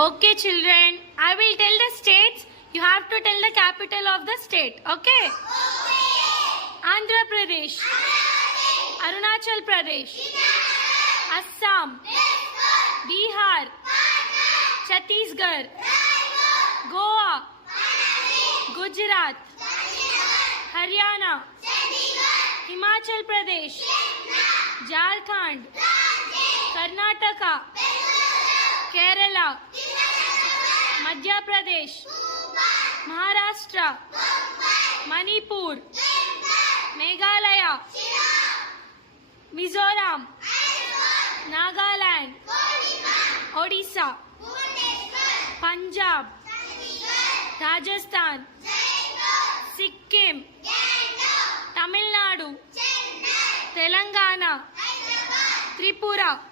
Okay, children. I will tell the states. You have to tell the capital of the state. Okay? Andhra Pradesh. Arunachal Pradesh. Assam. Bihar. Chhattisgarh. Goa. Gujarat. Haryana. Himachal Pradesh. Jharkhand. Karnataka. Kerala. Madhya Pradesh. Maharashtra. Manipur. Meghalaya. Mizoram. Nagaland. Odisha. Punjab. Rajasthan. Sikkim. Tamil Nadu. Telangana. Tripura.